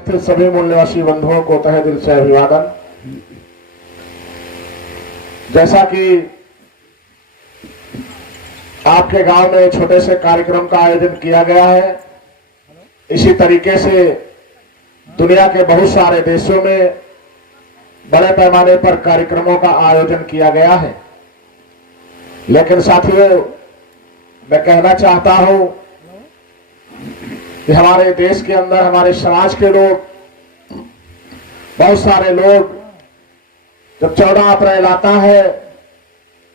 स्थित सभी मूल्यवासी बंधुओं को तहे दिल से अभिवादन। जैसा कि आपके गांव में छोटे से कार्यक्रम का आयोजन किया गया है, इसी तरीके से दुनिया के बहुत सारे देशों में बड़े पैमाने पर कार्यक्रमों का आयोजन किया गया है। लेकिन साथियों, मैं कहना चाहता हूं कि हमारे देश के अंदर हमारे समाज के लोग, बहुत सारे लोग जब 14 अप्रैल आता है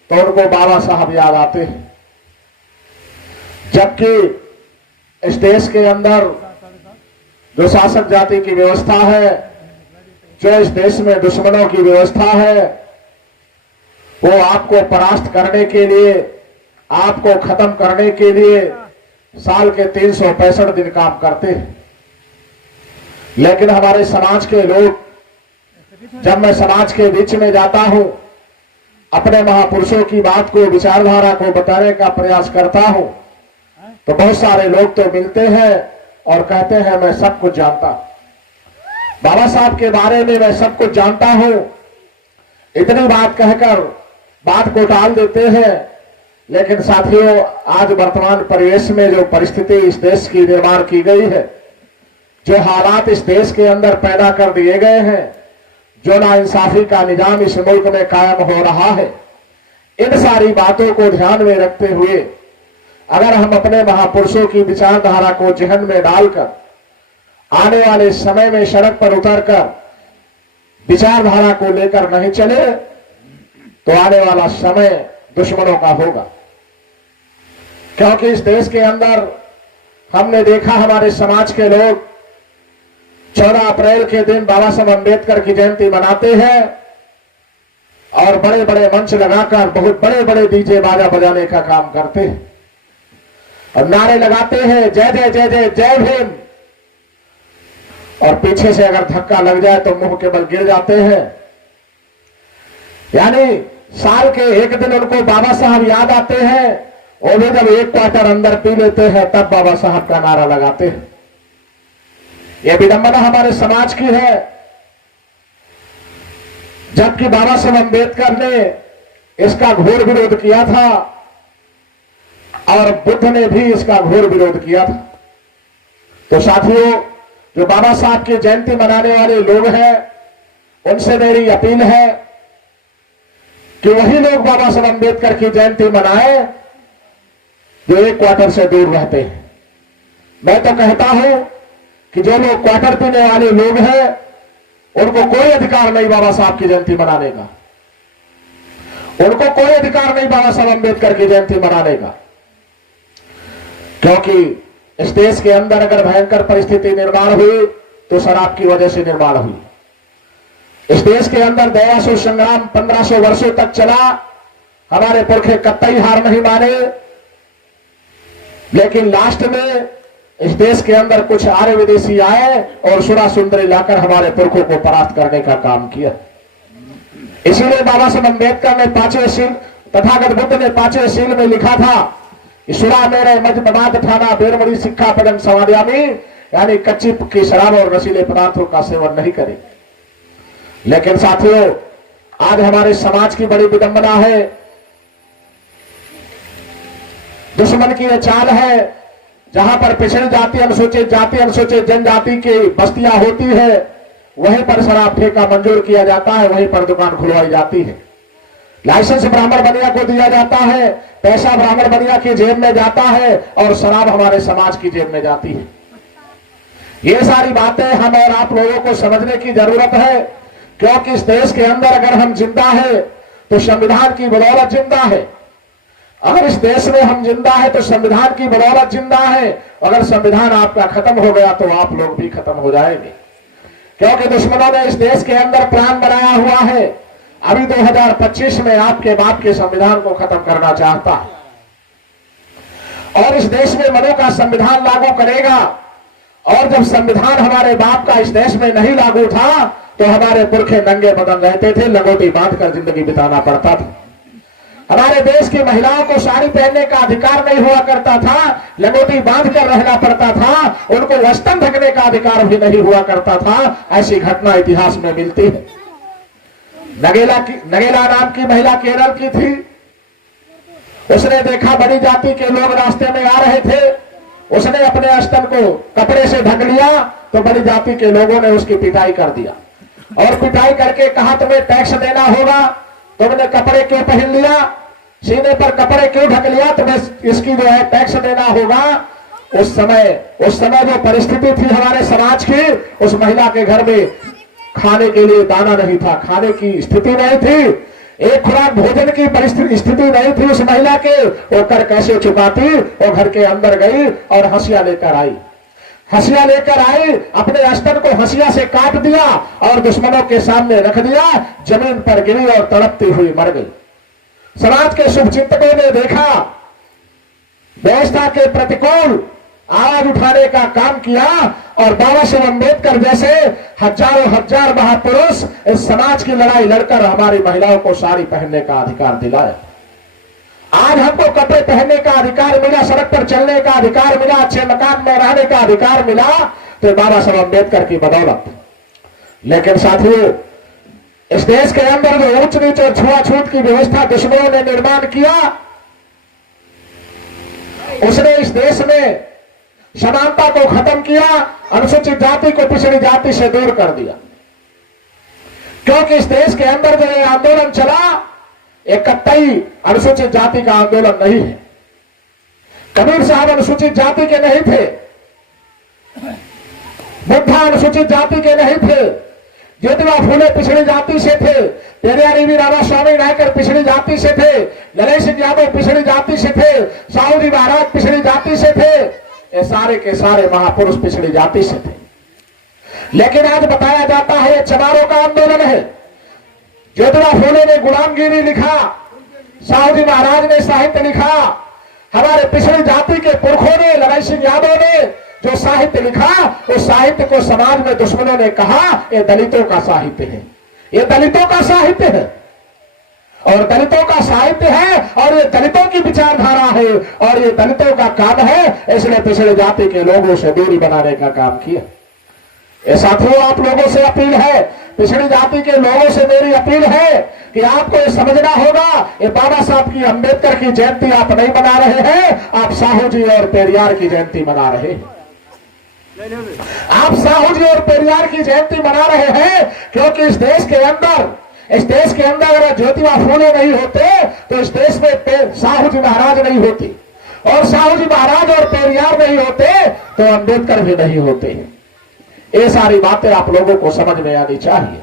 तो उनको बाबा साहब याद आते हैं, जबकि इस देश के अंदर जो शासक जाति की व्यवस्था है, जो इस देश में दुश्मनों की व्यवस्था है, वो आपको परास्त करने के लिए, आपको खत्म करने के लिए साल के 365 दिन काम करते हैं। लेकिन हमारे समाज के लोग, जब मैं समाज के बीच में जाता हूं, अपने महापुरुषों की बात को, विचारधारा को बताने का प्रयास करता हूं, तो बहुत सारे लोग तो मिलते हैं और कहते हैं मैं सब कुछ जानता हूं, बाबा साहब के बारे में मैं सब कुछ जानता हूं। इतनी बात कहकर बात को टाल देते हैं। लेकिन साथियों, आज वर्तमान परिवेश में जो परिस्थिति इस देश की निर्माण की गई है, जो हालात इस देश के अंदर पैदा कर दिए गए हैं, जो नाइंसाफी का निजाम इस मुल्क में कायम हो रहा है, इन सारी बातों को ध्यान में रखते हुए अगर हम अपने महापुरुषों की विचारधारा को जहन में डालकर आने वाले समय में सड़क पर उतरकर विचारधारा को लेकर नहीं चले, तो आने वाला समय दुश्मनों का होगा। क्योंकि इस देश के अंदर हमने देखा, हमारे समाज के लोग 14 अप्रैल के दिन बाबा साहब अम्बेडकर की जयंती मनाते हैं और बड़े बड़े मंच लगाकर बहुत बड़े बड़े डीजे बाजा बजाने का काम करते हैं और नारे लगाते हैं, जय जय जय जय जय भीम। और पीछे से अगर धक्का लग जाए तो मुंह के बल गिर जाते हैं। यानी साल के एक दिन उनको बाबा साहब याद आते हैं, वो भी जब एक क्वार्टर अंदर पी लेते हैं तब बाबा साहब का नारा लगाते हैं। यह विडंबना हमारे समाज की है। जबकि बाबा साहब अम्बेडकर ने इसका घोर विरोध किया था और बुद्ध ने भी इसका घोर विरोध किया था। तो साथियों, जो बाबा साहब की जयंती मनाने वाले लोग हैं, उनसे मेरी अपील है कि वही लोग बाबा साहब अम्बेडकर की जयंती मनाए जो एक क्वार्टर से दूर रहते हैं। मैं तो कहता हूं कि जो लोग क्वार्टर पीने वाले लोग हैं, उनको कोई अधिकार नहीं बाबा साहब की जयंती मनाने का, उनको कोई अधिकार नहीं बाबा साहब अम्बेडकर की जयंती मनाने का। क्योंकि इस देश के अंदर अगर भयंकर परिस्थिति निर्माण हुई तो शराब की वजह से निर्माण हुई। इस देश के अंदर दयासु संग्राम 1500 वर्षों तक चला, हमारे पुरखे कतई हार नहीं माने। लेकिन लास्ट में इस देश के अंदर कुछ आर्य विदेशी आए और सुरा सुंदरी लाकर हमारे पुरखों को परास्त करने का काम किया। इसीलिए बाबा साहब अम्बेडकर ने 5वें सील, तथागत बुद्ध ने 5वें सील में लिखा था, सुरा मेरे मज मदाद ठाना बेरमड़ी सिक्खा पदम समाध्यामी, यानी कच्ची पक्की शराब और नशीले पदार्थों का सेवन नहीं करें। लेकिन साथियों, आज हमारे समाज की बड़ी विडंबना है, दुश्मन की यह चाल है, जहां पर पिछड़ी जाति, अनुसूचित जनजाति की बस्तियां होती है, वहीं पर शराब ठेका मंजूर किया जाता है, वहीं पर दुकान खुलवाई जाती है, लाइसेंस ब्राह्मण बनिया को दिया जाता है, पैसा ब्राह्मण बनिया की जेब में जाता है और शराब हमारे समाज की जेब में जाती है। ये सारी बातें हम और आप लोगों को समझने की जरूरत है। क्योंकि इस देश के अंदर अगर हम जिंदा है तो संविधान की बदौलत जिंदा है। अगर इस देश में हम जिंदा है तो संविधान की बदौलत जिंदा है। अगर संविधान आपका खत्म हो गया तो आप लोग भी खत्म हो जाएंगे। क्योंकि दुश्मनों ने इस देश के अंदर प्लान बनाया हुआ है, अभी 2025 में आपके बाप के संविधान को खत्म करना चाहता है और इस देश में मनु का संविधान लागू करेगा। और जब संविधान हमारे बाप का इस देश में नहीं लागू था तो हमारे पुरखे नंगे बदन रहते थे, लंगोटी बांधकर जिंदगी बिताना पड़ता था। हमारे देश की महिलाओं को साड़ी पहनने का अधिकार नहीं हुआ करता था, लंगोटी बांध कर रहना पड़ता था, उनको वस्त्र ढकने का अधिकार भी नहीं हुआ करता था। ऐसी घटना इतिहास में मिलती है। नगेला नाम की महिला केरल की थी। उसने देखा बड़ी जाति के लोग रास्ते में आ रहे थे, उसने अपने स्तन को कपड़े से ढक लिया तो बड़ी जाति के लोगों ने उसकी पिटाई कर दिया और पिटाई करके कहा तुम्हें टैक्स देना होगा, तुमने कपड़े क्यों पहन लिया, सीने पर कपड़े क्यों ढक लिया, तुम्हें इसकी जो है टैक्स देना होगा। उस समय जो परिस्थिति थी हमारे समाज की, उस महिला के घर में खाने के लिए दाना नहीं था, खाने की स्थिति नहीं थी, एक खुराक भोजन की परिस्थिति स्थिति नहीं थी उस महिला के। वो कर कैसे चुकाती, वो घर के अंदर गई और हंसिया लेकर आई, अपने स्तन को हंसिया से काट दिया और दुश्मनों के सामने रख दिया, जमीन पर गिरी और तड़पती हुई मर गई। समाज के शुभचिंतकों ने देखा, व्यवस्था के प्रतिकूल आवाज उठाने का काम किया और बाबा साहब अम्बेडकर जैसे हजारों हजार महापुरुष इस समाज की लड़ाई लड़कर हमारी महिलाओं को साड़ी पहनने का अधिकार दिलाया। आज हमको कपड़े पहनने का अधिकार मिला, सड़क पर चलने का अधिकार मिला, अच्छे मकान में रहने का अधिकार मिला, तो बाबा साहब अम्बेडकर की बदौलत। लेकिन साथियों, इस देश के अंदर जो ऊंच नीच और छुआछूत की व्यवस्था दुश्मनों ने निर्माण किया, उसने इस देश में समानता को खत्म किया, अनुसूचित जाति को पिछड़ी जाति से दूर कर दिया। क्योंकि इस देश के अंदर जो ये आंदोलन चला, एक कतई अनुसूचित जाति का आंदोलन नहीं है। कबीर साहब अनुसूचित जाति के नहीं थे, बुद्धा अनुसूचित जाति के नहीं थे, ज्योतिबा फूले पिछड़ी जाति से थे, पेरियार रामास्वामी नायकर पिछड़ी जाति से थे, नरेश सिंह यादव पिछड़ी जाति से थे, साहू जी महाराज पिछड़ी जाति से थे, ये सारे के सारे महापुरुष पिछड़ी जाति से थे। लेकिन आज बताया जाता है ये चमारों का आंदोलन है। ज्योतिबा फूले ने गुलामगिरी लिखा, साहू जी महाराज ने साहित्य लिखा, हमारे पिछड़ी जाति के पुरखों ने, नरेश सिंह यादव ने जो साहित्य लिखा, उस साहित्य को समाज में दुश्मनों ने कहा ये दलितों का साहित्य है, ये दलितों का साहित्य है और दलितों का साहित्य है और ये दलितों की विचारधारा है और ये दलितों का काम है, इसलिए पिछड़े जाति के लोगों से दूरी बनाने का काम किया। ये साथियों, आप लोगों से अपील है, पिछड़ी जाति के लोगों से मेरी अपील है कि आपको ये समझना होगा, ये बाबा साहब की, अम्बेडकर की जयंती आप नहीं मना रहे हैं, आप साहू जी और पेरियार की जयंती मना रहे हैं। आप साहू जी और पेरियार की जयंती मना रहे हैं क्योंकि इस देश के अंदर अगर ज्योतिबा फूले नहीं होते तो इस देश में साहू जी महाराज नहीं होती, और साहू जी महाराज और पेरियार नहीं होते तो अम्बेडकर भी नहीं होते। ये सारी बातें आप लोगों को समझ में आनी चाहिए।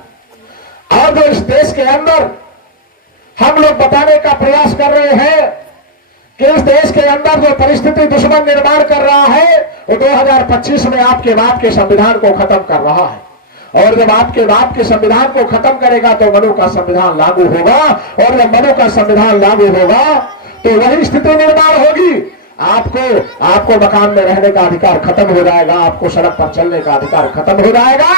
और जो इस देश के अंदर हम लोग बताने का प्रयास कर रहे हैं कि इस देश के अंदर जो परिस्थिति दुश्मन निर्माण कर रहा है, वो 2025 में आपके बाप के संविधान को खत्म कर रहा है, और जब आपके बाप के संविधान को खत्म करेगा तो मनु का संविधान लागू होगा, और जब मनु का संविधान लागू होगा तो वही स्थिति निर्माण होगी। आपको मकान में रहने का अधिकार खत्म हो जाएगा, आपको सड़क पर चलने का अधिकार खत्म हो जाएगा,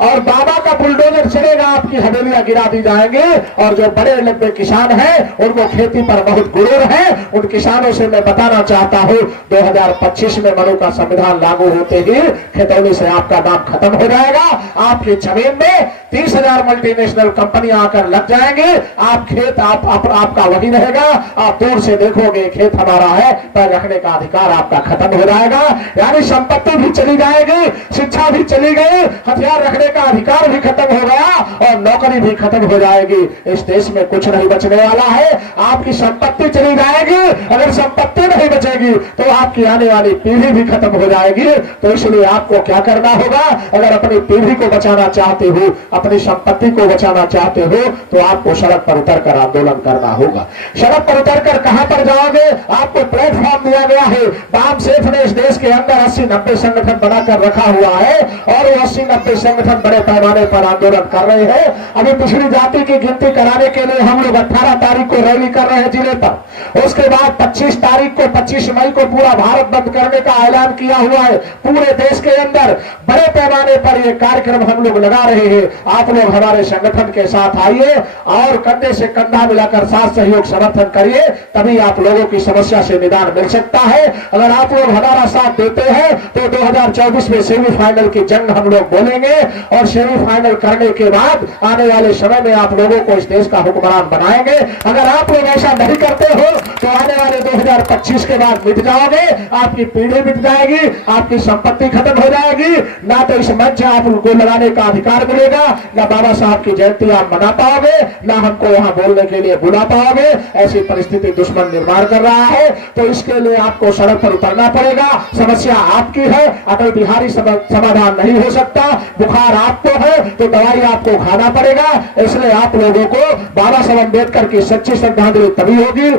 और बाबा का बुलडोजर चलेगा, आपकी हवेलियां गिरा दी जाएंगे। और जो बड़े लंबे किसान हैं, उनको खेती पर बहुत गुरूर है, उन किसानों से मैं बताना चाहता हूं 2025 में मनु का संविधान लागू होते ही खतौनी से आपका नाम खत्म हो जाएगा। आपकी जमीन में 30,000 मल्टीनेशनल कंपनियां आकर लग जाएंगे, आपका वही रहेगा, आप दूर से देखोगे खेत हमारा है, पर रखने का अधिकार आपका खत्म हो जाएगा। यानी संपत्ति भी चली जाएगी, शिक्षा भी चली गई, हथियार रखने का अधिकार भी खत्म हो गया और नौकरी भी खत्म हो जाएगी। इस देश में कुछ नहीं बचने वाला है, आपकी संपत्ति चली जाएगी। अगर संपत्ति नहीं बचेगी तो आपकी आने वाली पीढ़ी भी खत्म हो जाएगी। तो इसलिए आपको क्या करना होगा, अगर अपनी पीढ़ी को बचाना चाहते हो, अपनी संपत्ति को बचाना चाहते हो, तो आपको सड़क पर उतरकर आंदोलन करना होगा। सड़क पर उतरकर कहां पर जाओगे, आपको प्लेटफॉर्म दिया गया है। बाम सेठ ने इस देश के अंदर 80-90 संगठन बनाकर रखा हुआ है और वो 80-90 संगठन बड़े पैमाने पर आंदोलन कर रहे हैं। अभी पिछड़ी जाति की गिनती कराने के लिए हम लोग 18 तारीख को रैली कर रहे हैं जिले पर। उसके बाद 25 तारीख को 25 मई को पूरा भारत बंद करने का ऐलान किया हुआ है। पूरे देश के अंदर बड़े पैमाने पर यह कार्यक्रम हम लोग लगा रहे हैं। आप लोग हमारे संगठन के साथ आइए और कंधे से कंधा मिलाकर साथ सहयोग समर्थन करिए, तभी आप लोगों की समस्या से निदान मिल सकता है। अगर आप लोग हमारा साथ देते हैं तो 2024 में सेमीफाइनल की जंग हम लोग बोलेंगे और सेमीफाइनल करने के बाद आने वाले समय में आप लोगों को इस देश का हुक्मरान बनाएंगे। अगर आप लोग ऐसा नहीं करते हो तो आने वाले 2025 के बाद मिट जाओगे, आपकी पीढ़ी मिट जाएगी, आपकी संपत्ति खत्म हो जाएगी, ना तो इस मंच आप उनको लगाने का अधिकार मिलेगा, ना बाबा साहब की जयंती आप मना पाओगे, ना हमको यहाँ बोलने के लिए बुला पाओगे। ऐसी परिस्थिति दुश्मन निर्माण कर रहा है, तो इसके लिए आपको सड़क पर उतरना पड़ेगा। समस्या आपकी है, अटल बिहारी समाधान नहीं हो सकता। बुखार आपको है तो दवाई आपको खाना पड़ेगा। इसलिए आप लोगों को बाबा साहब अम्बेडकर की सच्ची श्रद्धांजलि तभी होगी,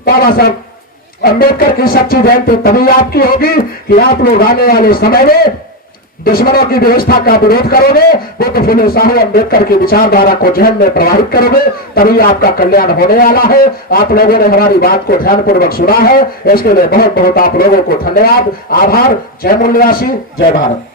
बाबा साहब अम्बेडकर की सच्ची जयंती तभी आपकी होगी कि आप लोग आने वाले समय में दुश्मनों की व्यवस्था का विरोध करोगे, बुद्ध फुले साहू अम्बेडकर की विचारधारा को जहन में प्रभावित करोगे, तभी आपका कल्याण होने वाला है। आप लोगों ने हमारी बात को ध्यानपूर्वक सुना है, इसके लिए बहुत बहुत आप लोगों को धन्यवाद, आभार। जय मूल निवासी, जय भारत।